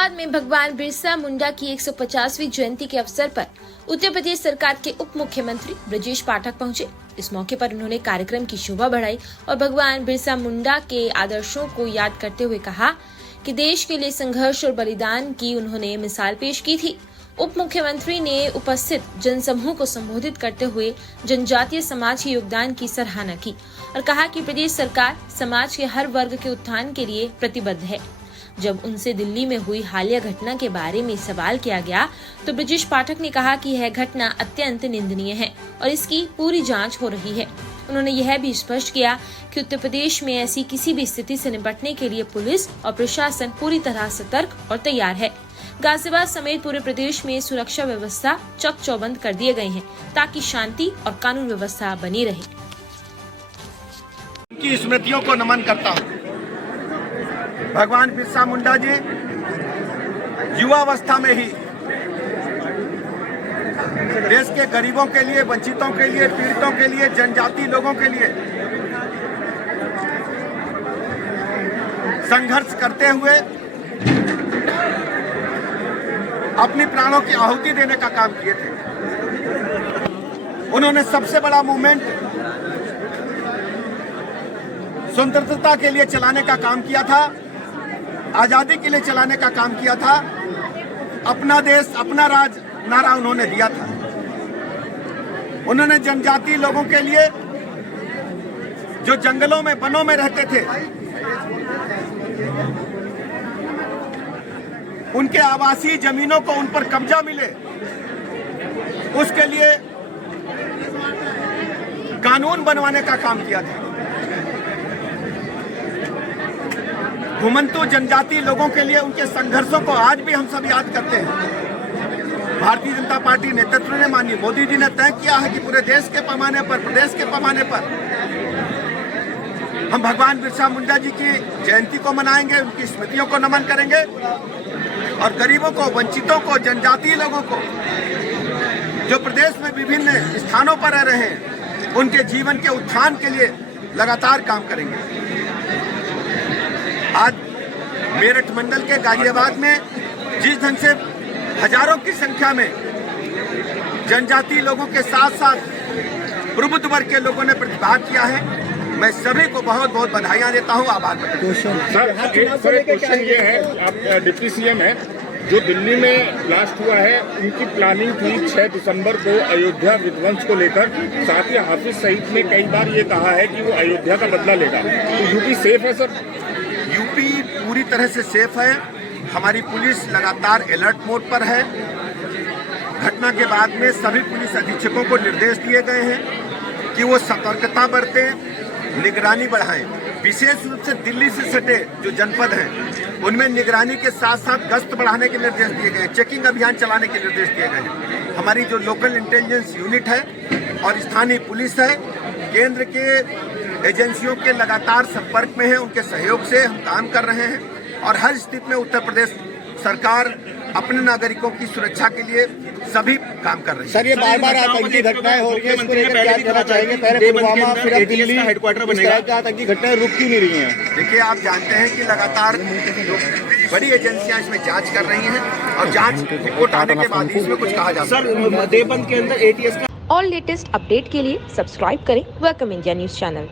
गाजियाबाद में भगवान बिरसा मुंडा की 150वीं जयंती के अवसर पर उत्तर प्रदेश सरकार के उप मुख्यमंत्री ब्रजेश पाठक पहुंचे। इस मौके पर उन्होंने कार्यक्रम की शोभा बढ़ाई और भगवान बिरसा मुंडा के आदर्शों को याद करते हुए कहा कि देश के लिए संघर्ष और बलिदान की उन्होंने मिसाल पेश की थी। उप मुख्यमंत्री ने उपस्थित जनसमूह को संबोधित करते हुए जनजातीय समाज के योगदान की सराहना की और कहा कि प्रदेश सरकार समाज के हर वर्ग के उत्थान के लिए प्रतिबद्ध है। जब उनसे दिल्ली में हुई हालिया घटना के बारे में सवाल किया गया तो ब्रजेश पाठक ने कहा कि यह घटना अत्यंत निंदनीय है और इसकी पूरी जांच हो रही है। उन्होंने यह भी स्पष्ट किया कि उत्तर प्रदेश में ऐसी किसी भी स्थिति से निपटने के लिए पुलिस और प्रशासन पूरी तरह सतर्क और तैयार है। गाजियाबाद समेत पूरे प्रदेश में सुरक्षा व्यवस्था चक चौबंद कर दिए गए हैं ताकि शांति और कानून व्यवस्था बनी रहे। की स्मृतियों को नमन करता हूँ। भगवान बिरसा मुंडा जी युवावस्था में ही देश के गरीबों के लिए, वंचितों के लिए, पीड़ितों के लिए, जनजाति लोगों के लिए संघर्ष करते हुए अपनी प्राणों की आहुति देने का काम किए थे। उन्होंने सबसे बड़ा मूवमेंट स्वतंत्रता के लिए चलाने का काम किया था, आजादी के लिए चलाने का काम किया था। अपना देश अपना राज नारा उन्होंने दिया था। उन्होंने जनजाति लोगों के लिए जो जंगलों में, वनों में रहते थे, उनके आवासीय जमीनों को उन पर कब्जा मिले, उसके लिए कानून बनवाने का काम किया था। घुमंतु जनजाति लोगों के लिए उनके संघर्षों को आज भी हम सब याद करते हैं। भारतीय जनता पार्टी नेतृत्व ने, माननीय मोदी जी ने तय किया है कि पूरे देश के पैमाने पर, प्रदेश के पैमाने पर हम भगवान बिरसा मुंडा जी की जयंती को मनाएंगे, उनकी स्मृतियों को नमन करेंगे और गरीबों को, वंचितों को, जनजातीय लोगों को जो प्रदेश में विभिन्न स्थानों पर रह रहे हैं, उनके जीवन के उत्थान के लिए लगातार काम करेंगे। आज मेरठ मंडल के गाजियाबाद में जिस ढंग से हजारों की संख्या में जनजातीय लोगों के साथ साथ प्रबुद्ध वर्ग के लोगों ने प्रतिभाग किया है, मैं सभी को बहुत बहुत बधाइयां देता हूं, आभार प्रकट करता हूं। सर एक क्वेश्चन ये है, आप डिप्टी सीएम हैं, जो दिल्ली में ब्लास्ट हुआ है, उनकी प्लानिंग थी 6 दिसंबर को अयोध्या विध्वंस को लेकर। साथ ही हाफिज सईद ने कई बार ये कहा है कि वो अयोध्या का बदला लेगा, तो यूपी सेफ है सर? यूपी पूरी तरह से सेफ है। हमारी पुलिस लगातार अलर्ट मोड पर है। घटना के बाद में सभी पुलिस अधीक्षकों को निर्देश दिए गए हैं कि वो सतर्कता बरतें, निगरानी बढ़ाएं। विशेष रूप से दिल्ली से सटे जो जनपद हैं, उनमें निगरानी के साथ साथ गश्त बढ़ाने के निर्देश दिए गए, चेकिंग अभियान चलाने के निर्देश दिए गए हैं। हमारी जो लोकल इंटेलिजेंस यूनिट है और स्थानीय पुलिस है, केंद्र के एजेंसियों के लगातार संपर्क में है, उनके सहयोग से हम काम कर रहे हैं और हर स्थिति में उत्तर प्रदेश सरकार अपने नागरिकों की सुरक्षा के लिए सभी काम कर रही है। सर, ये बार-बार आतंकी घटनाएं हो रही हैं, इसको लेकर क्या कहना चाहेंगे? पहले पुलवामा, फिर अब दिल्ली हेडक्वार्टर बनेगा, क्या आतंकी घटनाएं रुक क्यों नहीं रही हैं? देखिए, आप जानते हैं कि लगातार जो बड़ी एजेंसियां इसमें जांच कर रही हैं और जांच रिपोर्ट आने के बाद इसमें कुछ कहा जा सकता है। सर, देवबंद के अंदर ATS का और लेटेस्ट अपडेट के लिए सब्सक्राइब करें वेलकम इंडिया न्यूज चैनल।